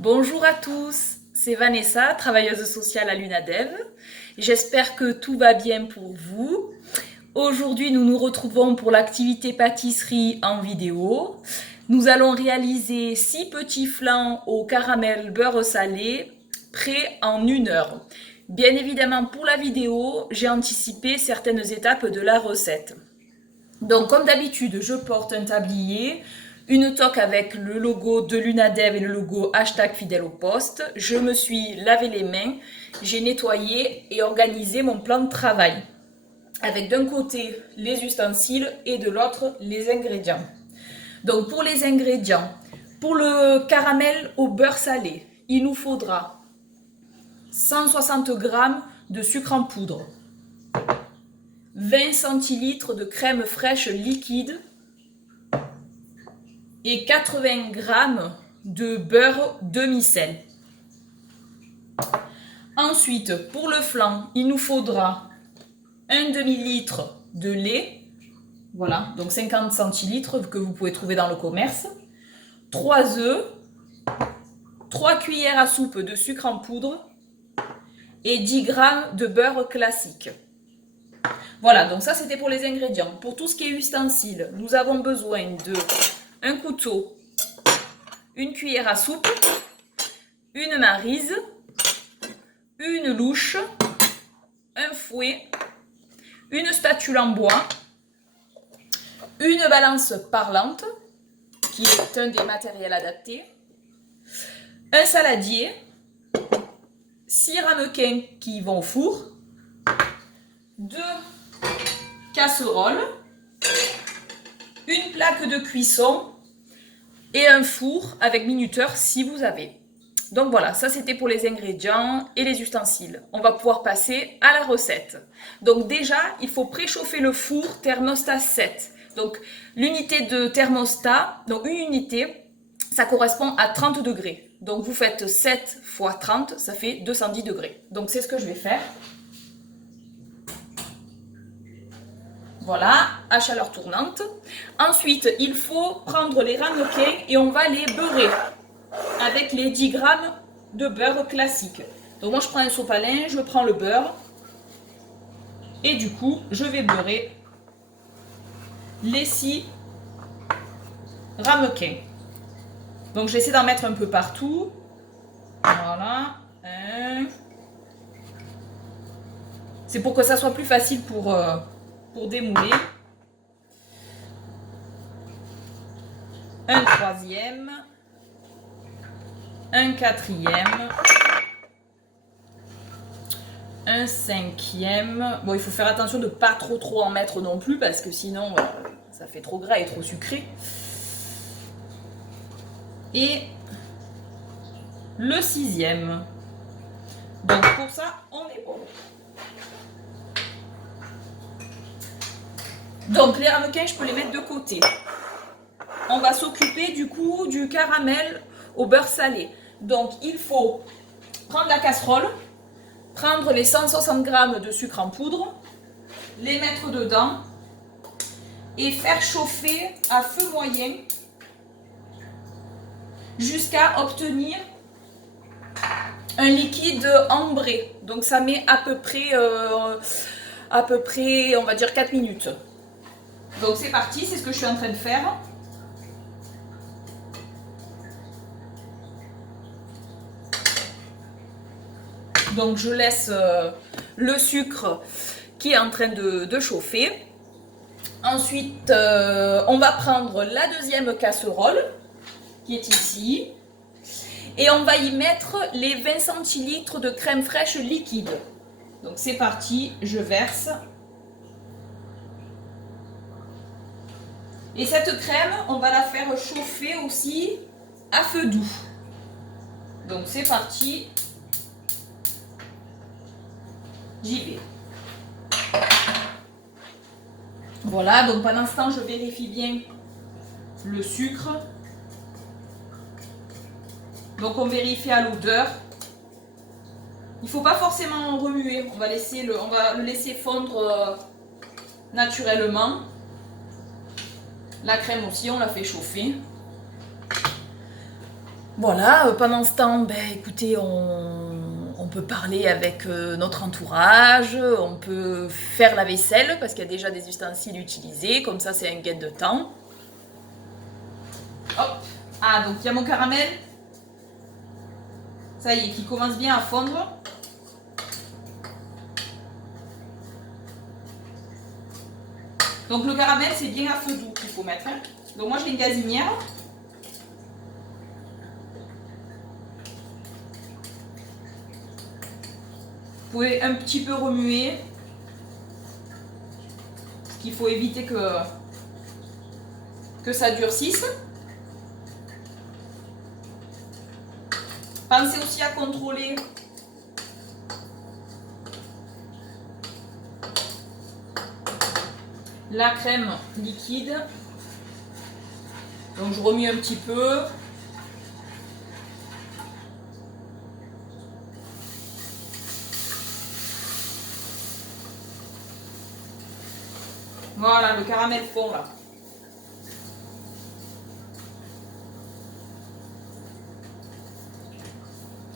Bonjour à tous, c'est Vanessa, travailleuse sociale à l'UNADEV. J'espère que tout va bien pour vous. Aujourd'hui, nous nous retrouvons pour l'activité pâtisserie en vidéo. Nous allons réaliser 6 petits flancs au caramel beurre salé, prêts en 1 heure. Bien évidemment, pour la vidéo, j'ai anticipé certaines étapes de la recette. Donc, comme d'habitude, je porte un tablier, une toque avec le logo de l'UNADEV et le logo #fidèle au poste. Je me suis lavé les mains, j'ai nettoyé et organisé mon plan de travail. Avec d'un côté les ustensiles et de l'autre les ingrédients. Donc pour les ingrédients, pour le caramel au beurre salé, il nous faudra 160 g de sucre en poudre, 20 centilitres de crème fraîche liquide et 80 g de beurre demi-sel. Ensuite, pour le flan, il nous faudra un demi-litre de lait, voilà, donc 50 centilitres que vous pouvez trouver dans le commerce, 3 œufs, 3 cuillères à soupe de sucre en poudre et 10 g de beurre classique. Voilà, donc ça c'était pour les ingrédients. Pour tout ce qui est ustensiles, nous avons besoin de un couteau, une cuillère à soupe, une maryse, une louche, un fouet, une spatule en bois, une balance parlante, qui est un des matériels adaptés, un saladier, 6 ramequins qui vont au four, 2 casseroles, une plaque de cuisson et un four avec minuteur si vous avez. Donc voilà, ça c'était pour les ingrédients et les ustensiles. On va pouvoir passer à la recette. Donc déjà, il faut préchauffer le four thermostat 7. Donc l'unité de thermostat, donc une unité, ça correspond à 30 degrés. Donc vous faites 7 fois 30, ça fait 210 degrés. Donc c'est ce que je vais faire. Voilà, à chaleur tournante. Ensuite, il faut prendre les ramequins et on va les beurrer avec les 10 g de beurre classique. Donc moi je prends un sopalin, je prends le beurre et du coup je vais beurrer les 6 ramequins. Donc j'essaie d'en mettre un peu partout. Voilà. C'est pour que ça soit plus facile pour démouler. Un troisième. Un quatrième, un cinquième. Bon, il faut faire attention de ne pas trop en mettre non plus parce que sinon ça fait trop gras et trop sucré. Et le sixième. Donc pour ça, on est bon. Donc les ramequins, je peux les mettre de côté. On va s'occuper du coup du caramel au beurre salé. Donc il faut prendre la casserole, prendre les 160 g de sucre en poudre, les mettre dedans et faire chauffer à feu moyen jusqu'à obtenir un liquide ambré. Donc ça met à peu près on va dire 4 minutes. Donc c'est parti, c'est ce que je suis en train de faire. Donc je laisse le sucre qui est en train de chauffer. Ensuite, on va prendre la deuxième casserole qui est ici. Et on va y mettre les 20 centilitres de crème fraîche liquide. Donc c'est parti, je verse. Et cette crème, on va la faire chauffer aussi à feu doux. Donc c'est parti. J'y vais. Voilà, donc pendant ce temps, je vérifie bien le sucre. Donc on vérifie à l'odeur. Il ne faut pas forcément remuer, on va le laisser fondre naturellement. La crème aussi, on la fait chauffer. Voilà, pendant ce temps, ben, écoutez, on peut parler avec notre entourage, on peut faire la vaisselle parce qu'il y a déjà des ustensiles utilisés, comme ça c'est un gain de temps. Hop. Ah, donc il y a mon caramel. Ça y est, qui commence bien à fondre. Donc le caramel, c'est bien à feu doux qu'il faut mettre. Hein. Donc moi j'ai une gazinière. Vous pouvez un petit peu remuer. Parce qu'il faut éviter que ça durcisse. Pensez aussi à contrôler la crème liquide. Donc je remue un petit peu. Voilà, le caramel fond là.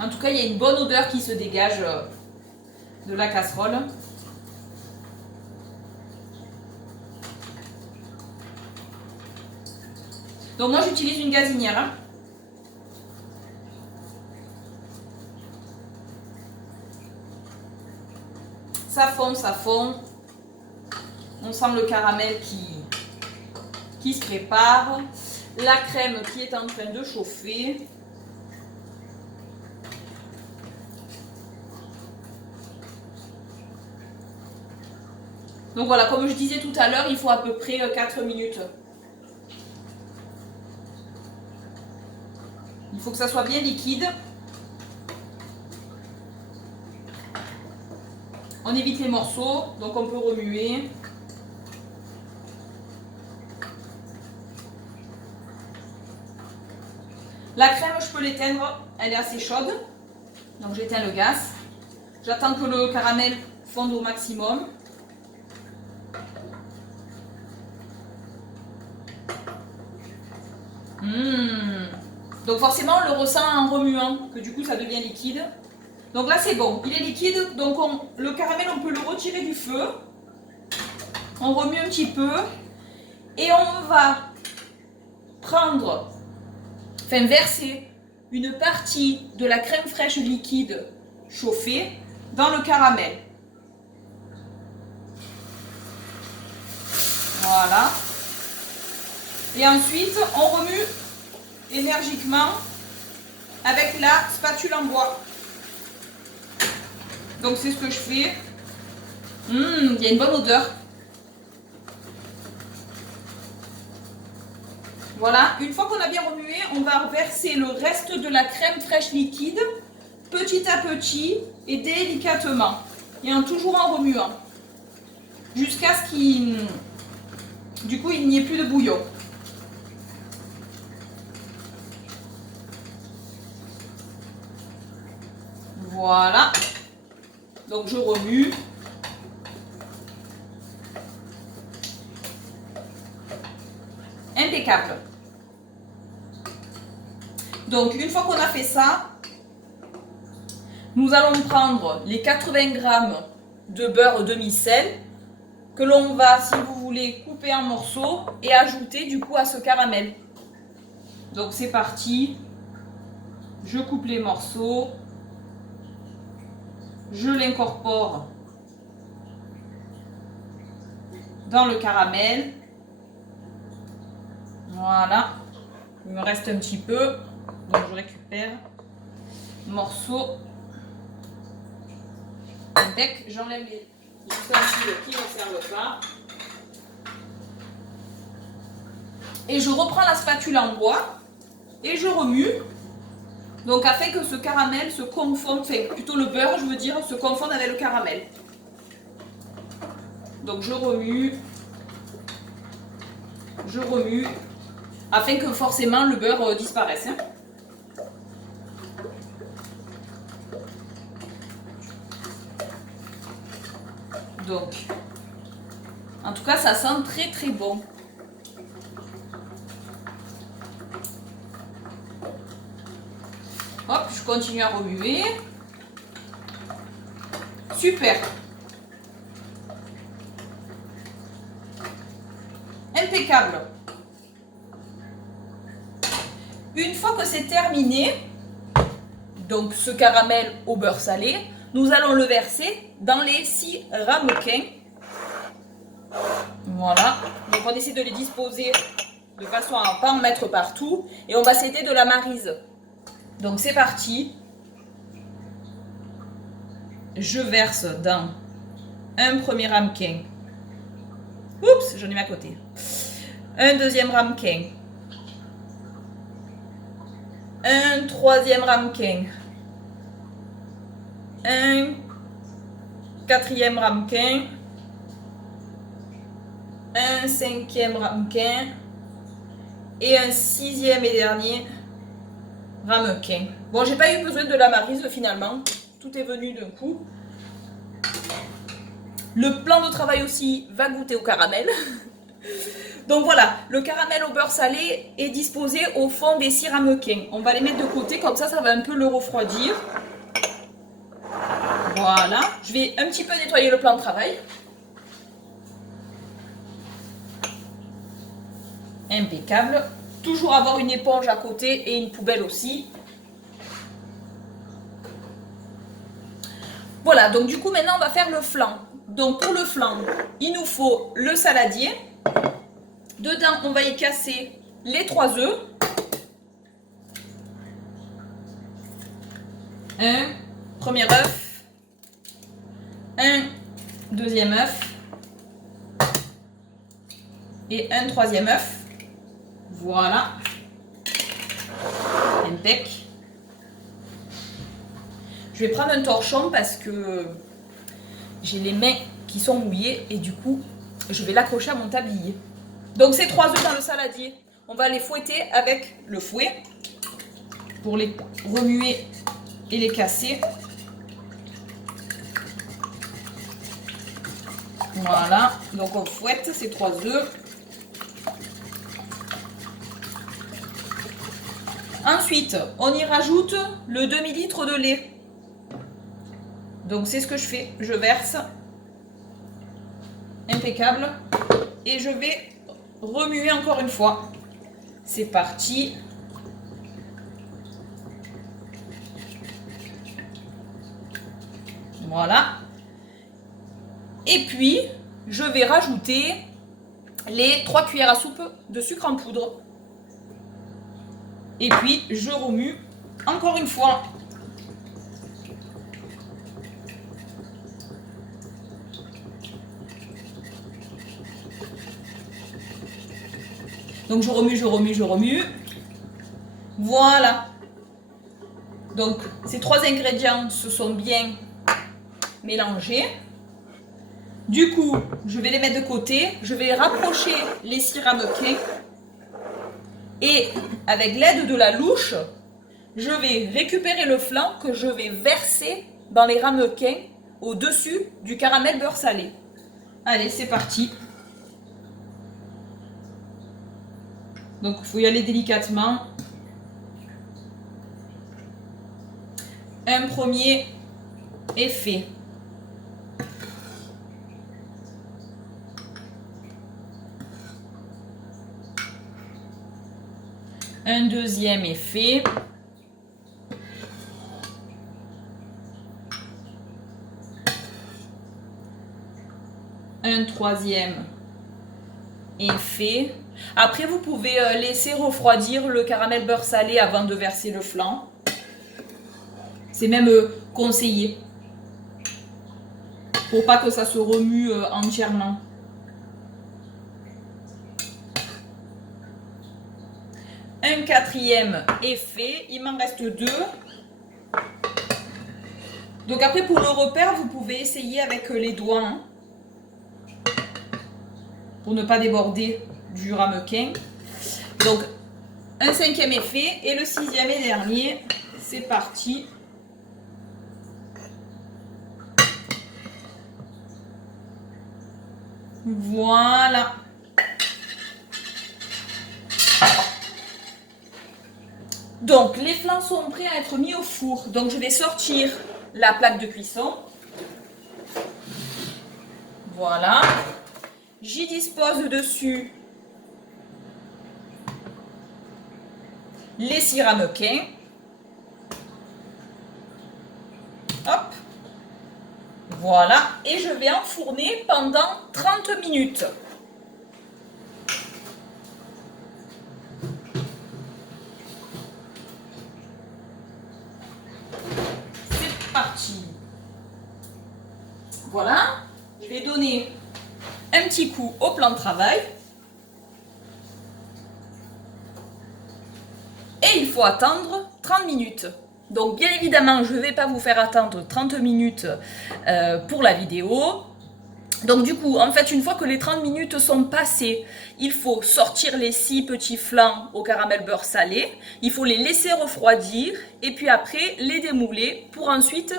En tout cas, il y a une bonne odeur qui se dégage de la casserole. Donc moi j'utilise une gazinière. Hein. Ça fond, ça fond. On sent le caramel qui se prépare. La crème qui est en train de chauffer. Donc voilà, comme je disais tout à l'heure, il faut à peu près 4 minutes. Il faut que ça soit bien liquide. On évite les morceaux, donc on peut remuer. La crème, je peux l'éteindre, elle est assez chaude. Donc j'éteins le gaz. J'attends que le caramel fonde au maximum. Donc forcément on le ressent en remuant, que du coup ça devient liquide. Donc là c'est bon, il est liquide, donc le caramel on peut le retirer du feu. On remue un petit peu et on va verser une partie de la crème fraîche liquide chauffée dans le caramel. Voilà. Et ensuite on remue énergiquement avec la spatule en bois. Donc c'est ce que je fais. Il y a une bonne odeur. Voilà, une fois qu'on a bien remué, on va verser le reste de la crème fraîche liquide petit à petit et délicatement. Et toujours en remuant. Jusqu'à ce qu'il n'y ait plus de bouillon. Voilà. Donc je remue. Impeccable. Donc une fois qu'on a fait ça, nous allons prendre les 80 g de beurre demi-sel que l'on va, si vous voulez, couper en morceaux et ajouter du coup à ce caramel. Donc c'est parti. Je coupe les morceaux. Je l'incorpore dans le caramel. Voilà. Il me reste un petit peu. Donc je récupère le morceau. Impec. J'enlève les ustensiles qui ne servent pas. Et je reprends la spatule en bois et je remue. Donc afin que ce caramel se confonde, enfin plutôt le beurre je veux dire, se confonde avec le caramel. Donc je remue, afin que forcément le beurre disparaisse. Hein. Donc, en tout cas ça sent très très bon. Je continue à remuer. Super. Impeccable. Une fois que c'est terminé, donc ce caramel au beurre salé, nous allons le verser dans les 6 ramequins. Voilà. Donc on essaie de les disposer de façon à ne pas en mettre partout. Et on va s'aider de la maryse. Donc c'est parti. Je verse dans un premier ramequin. Oups, j'en ai mis à côté. Un deuxième ramequin. Un troisième ramequin. Un quatrième ramequin. Un cinquième ramequin. Et un sixième et dernier ramequin. Bon, j'ai pas eu besoin de la maryse finalement. Tout est venu d'un coup. Le plan de travail aussi va goûter au caramel. Donc voilà, le caramel au beurre salé est disposé au fond des 6 ramequins. On va les mettre de côté, comme ça va un peu le refroidir. Voilà, je vais un petit peu nettoyer le plan de travail. Impeccable. Toujours avoir une éponge à côté et une poubelle aussi. Voilà, donc du coup maintenant on va faire le flan. Donc pour le flan, il nous faut le saladier. Dedans, on va y casser les 3 œufs. Un premier œuf. Un deuxième œuf. Et un troisième œuf. Voilà. Impec. Je vais prendre un torchon parce que j'ai les mains qui sont mouillées et du coup, je vais l'accrocher à mon tablier. Donc ces 3 œufs dans le saladier, on va les fouetter avec le fouet pour les remuer et les casser. Voilà, donc on fouette ces 3 œufs. Ensuite, on y rajoute le demi-litre de lait. Donc c'est ce que je fais, je verse. Impeccable. Et je vais remuer encore une fois. C'est parti. Voilà. Et puis, je vais rajouter les 3 cuillères à soupe de sucre en poudre. Et puis, je remue encore une fois. Donc, je remue, je remue, je remue. Voilà. Donc, ces 3 ingrédients se sont bien mélangés. Du coup, je vais les mettre de côté. Je vais rapprocher les 6 ramequins. Et avec l'aide de la louche, je vais récupérer le flan que je vais verser dans les ramequins au-dessus du caramel beurre salé. Allez, c'est parti. Donc, il faut y aller délicatement. Un premier est fait. Un deuxième est fait. Un troisième est fait. Après, vous pouvez laisser refroidir le caramel beurre salé avant de verser le flan. C'est même conseillé. Pour pas que ça se remue entièrement. Un quatrième est fait. Il m'en reste 2. Donc après, pour le repère, vous pouvez essayer avec les doigts. Hein, pour ne pas déborder du ramequin. Donc, un 5e est fait. Et le 6e et dernier, c'est parti. Voilà. Donc, les flancs sont prêts à être mis au four. Donc, je vais sortir la plaque de cuisson. Voilà. J'y dispose dessus les 6 ramequins. Hop. Voilà. Et je vais enfourner pendant 30 minutes. C'est parti. Voilà. Je vais donner un petit coup au plan de travail. Et il faut attendre 30 minutes. Donc bien évidemment, je ne vais pas vous faire attendre 30 minutes pour la vidéo. Donc du coup, en fait, une fois que les 30 minutes sont passées, il faut sortir les 6 petits flancs au caramel beurre salé. Il faut les laisser refroidir et puis après les démouler pour ensuite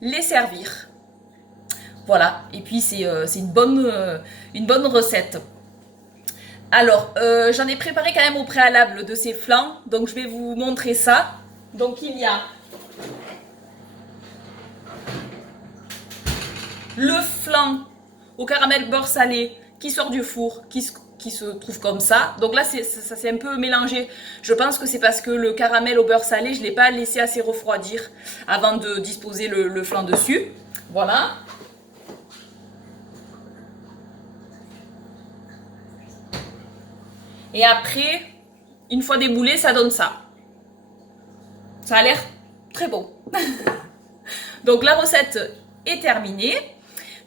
les servir. Voilà, et puis c'est une bonne recette. Alors, j'en ai préparé quand même au préalable de ces flancs, donc je vais vous montrer ça. Donc il y a le flan au caramel beurre salé qui sort du four, qui se trouve comme ça. Donc là, ça s'est un peu mélangé. Je pense que c'est parce que le caramel au beurre salé, je ne l'ai pas laissé assez refroidir avant de disposer le flan dessus. Voilà. Et après, une fois démoulé, ça donne ça. Ça a l'air très bon. Donc la recette est terminée.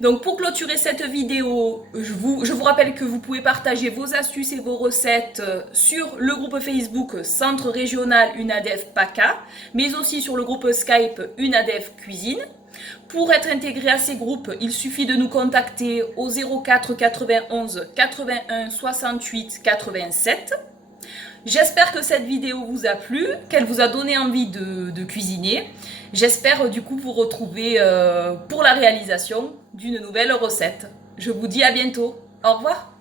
Donc pour clôturer cette vidéo, je vous rappelle que vous pouvez partager vos astuces et vos recettes sur le groupe Facebook Centre Régional UNADEF PACA, mais aussi sur le groupe Skype UNADEF Cuisine. Pour être intégré à ces groupes, il suffit de nous contacter au 04 91 81 68 87. J'espère que cette vidéo vous a plu, qu'elle vous a donné envie de cuisiner. J'espère du coup vous retrouver pour la réalisation d'une nouvelle recette. Je vous dis à bientôt. Au revoir.